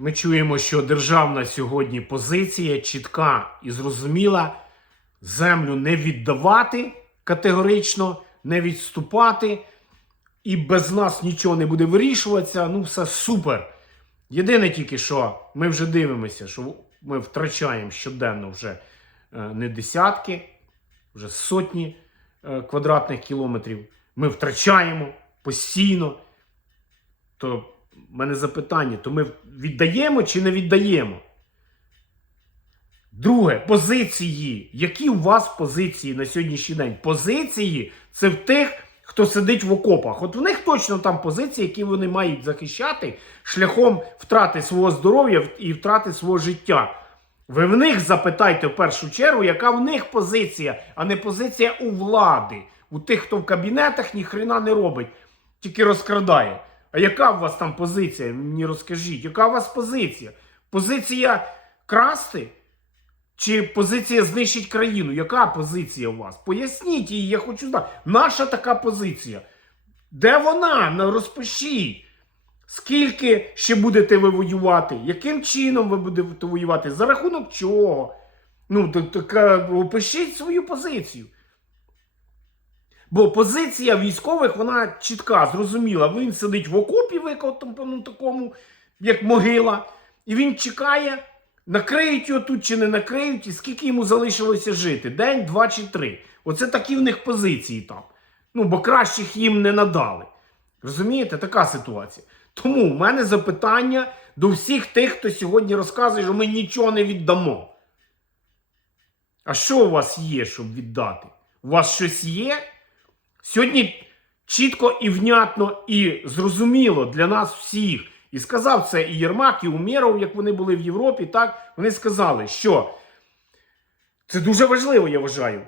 Ми чуємо, що державна сьогодні позиція чітка і зрозуміла. Землю не віддавати категорично, не відступати, і без нас нічого не буде вирішуватися. Ну, все супер. Єдине тільки, що ми вже дивимося, що ми втрачаємо щоденно вже е, не десятки, вже сотні е, квадратних кілометрів. Ми втрачаємо постійно. То в мене запитання: то ми віддаємо чи не віддаємо? Друге, позиції. Які у вас позиції на сьогоднішній день? Позиції це в тих, хто сидить в окопах. От в них точно там позиції, які вони мають захищати шляхом втрати свого здоров'я і втрати свого життя. Ви в них запитайте в першу чергу, яка в них позиція, а не позиція у влади. У тих, хто в кабінетах ніхрена не робить, тільки розкрадає. А яка у вас там позиція? Мені розкажіть, яка у вас позиція? Позиція красти? Чи позиція знищить країну? Яка позиція у вас? Поясніть її, я хочу знати. Наша така позиція. Де вона? Ну, розпишіть. Скільки ще будете ви воювати? Яким чином ви будете воювати? За рахунок чого? Ну, то, то, ка- опишіть свою позицію. Бо позиція військових, вона чітка, зрозуміла. Він сидить в окопі, викопаному такому, як могила, і він чекає, накриють його тут чи не накриють, і скільки йому залишилося жити? День, два чи три. Оце такі в них позиції там. Ну, бо кращих їм не надали. Розумієте, така ситуація. Тому в мене запитання до всіх тих, хто сьогодні розказує, що ми нічого не віддамо. А що у вас є, щоб віддати? У вас щось є? Сьогодні чітко і внятно і зрозуміло для нас всіх. І сказав це і Єрмак, і Умєров, як вони були в Європі, так вони сказали, що це дуже важливо, я вважаю.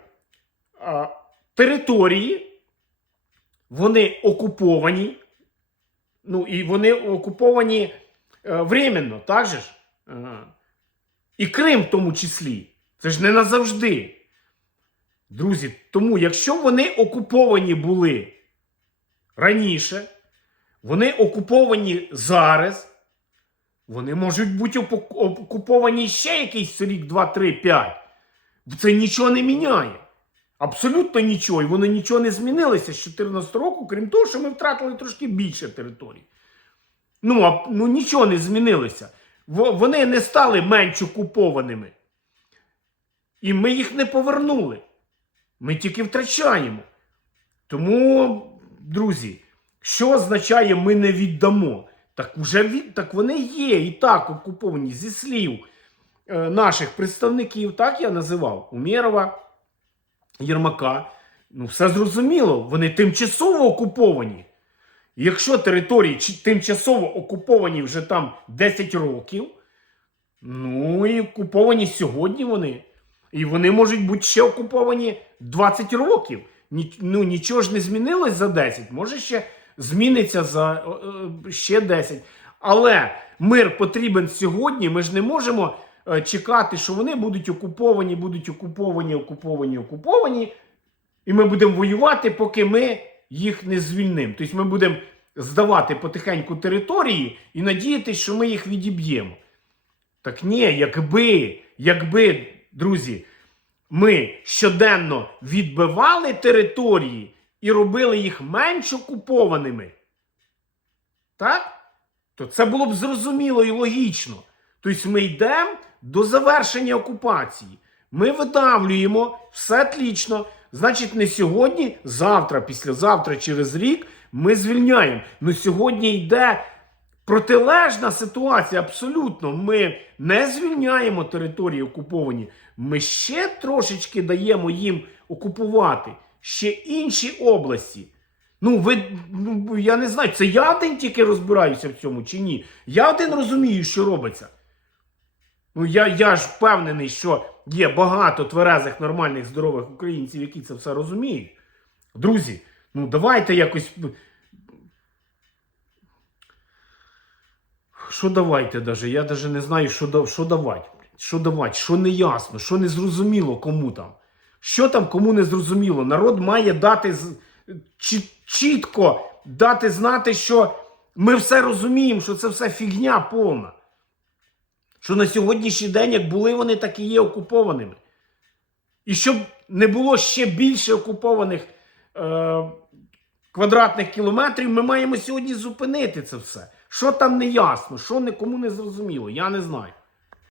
Території, вони окуповані, ну і вони окуповані е, временно, так же ж? Е, і Крим в тому числі. Це ж не назавжди. Друзі, тому якщо вони окуповані були раніше, вони окуповані зараз, вони можуть бути окуповані ще якийсь рік, 2, 3, 5. Це нічого не міняє. Абсолютно нічого. І вони нічого не змінилися з 2014 року, крім того, що ми втратили трошки більше територій. Ну, а, ну нічого не змінилося. Вони не стали менш окупованими. І ми їх не повернули. Ми тільки втрачаємо. Тому, друзі, що означає ми не віддамо? Так уже від, так вони є і так окуповані зі слів е, наших представників, так я називав Умєрова, Єрмака. Ну, все зрозуміло, вони тимчасово окуповані. Якщо території тимчасово окуповані вже там 10 років, ну і окуповані сьогодні вони. І вони можуть бути ще окуповані 20 років. Ну, нічого ж не змінилось за 10, може ще зміниться за е, е, ще 10. Але мир потрібен сьогодні. Ми ж не можемо е, чекати, що вони будуть окуповані, будуть окуповані, окуповані, окуповані. І ми будемо воювати, поки ми їх не звільнимо. Тобто ми будемо здавати потихеньку території і надіятися, що ми їх відіб'ємо. Так ні, якби, якби, друзі, ми щоденно відбивали території і робили їх менш окупованими, так? То це було б зрозуміло і логічно. Тобто ми йдемо до завершення окупації. Ми видавлюємо все тлічно. Значить, не сьогодні, завтра, післязавтра, через рік ми звільняємо. Ну сьогодні йде протилежна ситуація. Абсолютно. Ми не звільняємо території окуповані. Ми ще трошечки даємо їм окупувати ще інші області. Ну, ви, ну, я не знаю, це я один тільки розбираюся в цьому чи ні. Я один розумію, що робиться. Ну, я, я ж впевнений, що є багато тверезих, нормальних, здорових українців, які це все розуміють. Друзі, ну давайте якось. що давайте даже? Я даже не знаю, що що давати. Що давати, що не ясно, що не зрозуміло кому там. Що там кому не зрозуміло? Народ має дати чітко дати знати, що ми все розуміємо, що це все фігня повна. Що на сьогоднішній день, як були вони, так і є окупованими. І щоб не було ще більше окупованих е, квадратних кілометрів, ми маємо сьогодні зупинити це все. Що там не ясно, що нікому не зрозуміло, я не знаю.